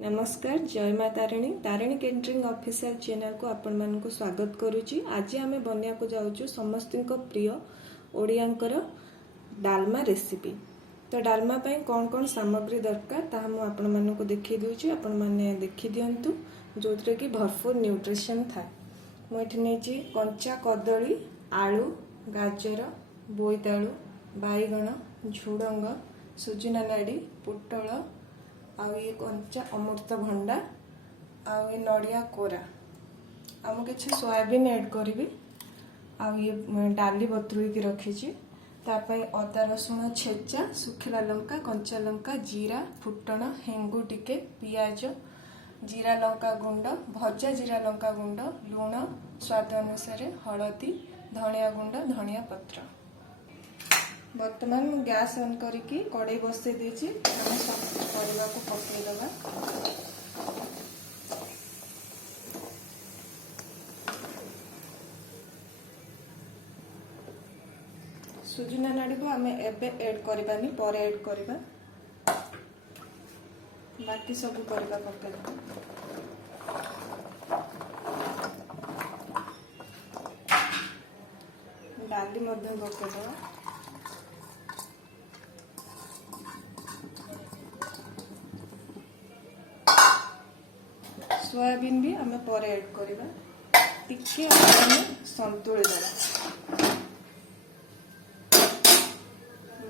नमस्कार जय माँ Tarini Tarini catering official channel को आपण मानक स्वागत करुच्ची। आज आम बनिया को जाऊँ समस्त प्रिय ओडियांकर डालमा रेसिपी। तो डालमा कौन कौन सामग्री दरकार ता आपण मानक देखी दूची, आपण माने देखी दियंतु जो कि भरपूर न्यूट्रिशन था। मुझे कंचा कदली, आलू, गाजर, बोईतालु, बाईगण, झुडंग, सुजना नाड़ी, पोटल आउ ये कंचा अमृतभंडा आउ ये नड़िया कोरा आम किसी सोयाबीन ऐड करी आउ ये डाली बतुरी रखी अदा रसुण छेचा, सुखिला लंका, कंचा लंका, जीरा, फुटण, हेंगु टिके, पियाज, जीरा लंका गुंड, भजा जीरा लंका गुंड, लुण स्वाद अनुसार, हलदी, धनिया गुंड, धनिया पत्र। बर्तमान गैस ऑन करके कड़ाई बसई देछि। हम सब परिवा को पकई दबा। सुजना नाड़ी को आम एबे ऐड करबानी, पर ऐड करबा। बाकी सब परिवा पकई दबा। डाली मध्य पकई दबा। सोयाबीन भी आम पर ऐड करबा। टिके संतुली दबा।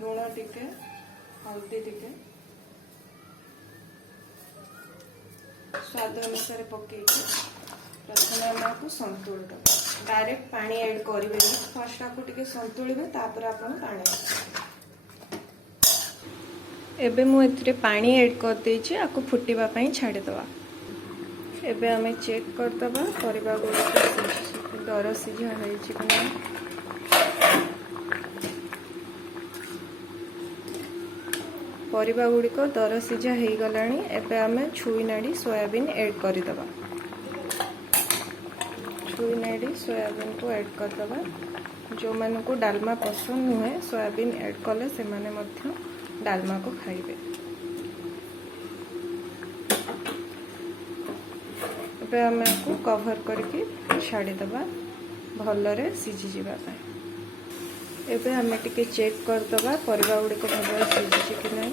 लुण टिके, हल्दी टिके, स्वाद अनुसार पकई प्रथम आम संतुली दबा। डायरेक्ट पानी ऐड करेंगे, फर्स्ट आपको टिके संतुलिबे तापर आपण पानी। एबे मु एथिरे पानी ऐड कर देछि, आको फुटीबा पई छाडी दबा। एबे आमे चेक करदबा परिबा गुड़ दर सिझा होइछि कि नहीं। परिबा गुड़िक दर सिझा हो गलानी। एबे आमे छुई नाड़ी सोयाबीन ऐड करदबा। छुई नाड़ी सोयाबीन को ऐड करदबा। जो माने को डालमा पसंद नुहे सोयाबीन ऐड कले से माने मध्य डालमा को खाइबे। एबे आमे को कवर करके छाड़ी दबा भलरे सिझी जिबा पाए। एबे आमे टिके चेक करदबा परिबा गुड़िक भल सिझी कि नहीं।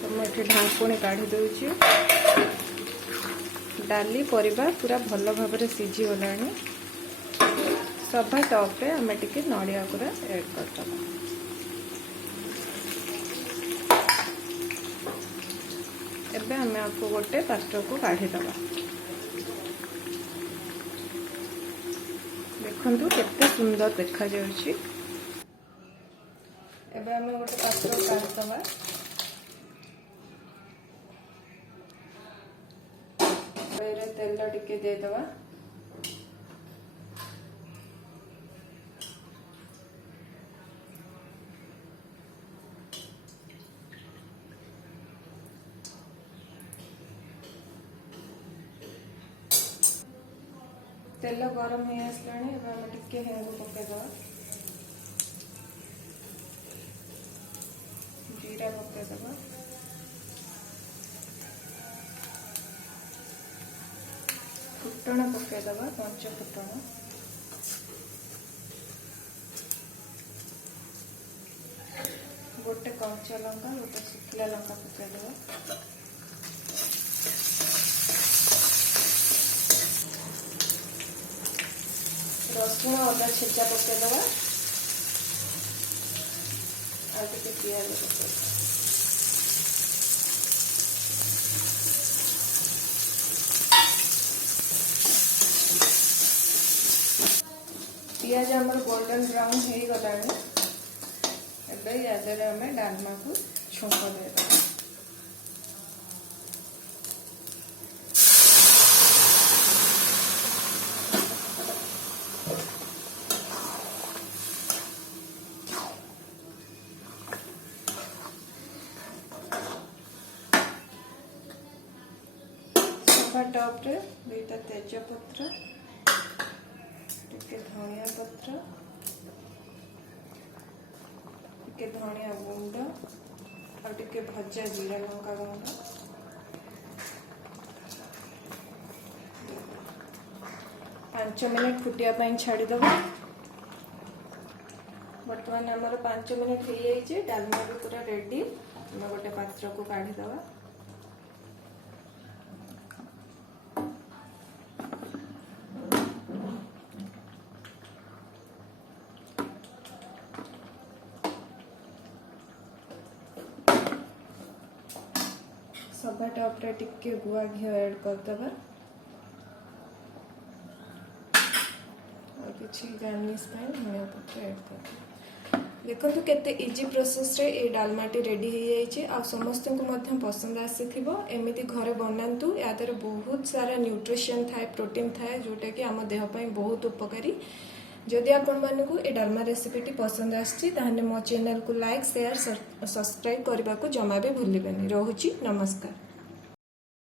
तो मुझे ढांकुणी काढ़ी दउछि। डाली परिबा पूरा भल भाव में सिझी गलानी। सभा टॉप रे आमे टिके नड़िया कोरा ऐड करदबा। एबे आमे आपको गोटे पात्र को काढ़ी दबा। देखंतु केते सुंदर देखा जाउछि। एबे आमे गोटे पात्र काढ़ी दबा। एरे तेल टिके दे दबा। तेल गरम हो आसलानी। एबे आमे टिके हेंगु पके दबा। जीरा पके दबा। फुटण पके दबा, पंच फुटण। गोटे कंचा लंका, गोटे सुखिला लंका पके दबा। रसुण अदा छेचा पके दबा। आगे पियाज पके दबा। पियाज हमर गोल्डन ब्राउन हो गलानी। एबे यादरे हमें डालमा को छुंक दे दबा। टॉप रे दुईटा तेज पत्र, टिके धनिया पत्र, टिके धनिया गुंड और टिके भजा जीरा लंका गुंड, 5 मिनिट फुटिया छाड़ीदेव। बर्तमान आमर 5 मिनिट हो जाइए, डालमा भी पूरा रेडी। आम गोटे पात्र को काढ़ीदेवा। सभा टॉप रे टिके गुआ घी ऐड करदेवा और किसी गार्निश धनिया पत्र ऐड कर। देखो केते इजी प्रोसेस रे ए डालमाटी रेडी हो जाइए। आ समस्त को मध्य पसंद आसीथिबो। एमिति घरे बनातु। या देहरे बहुत सारा न्यूट्रिशन थाए, प्रोटीन थाए, जोटा कि आम देह पई बहुत उपकारी। जदि आपण मानकु ए डालमा रेसिपीटी पसंद आछि ताहने मो चैनल को लाइक शेयर सब्सक्राइब करने को जमा भी भूलिबेनी। रहुछि नमस्कार।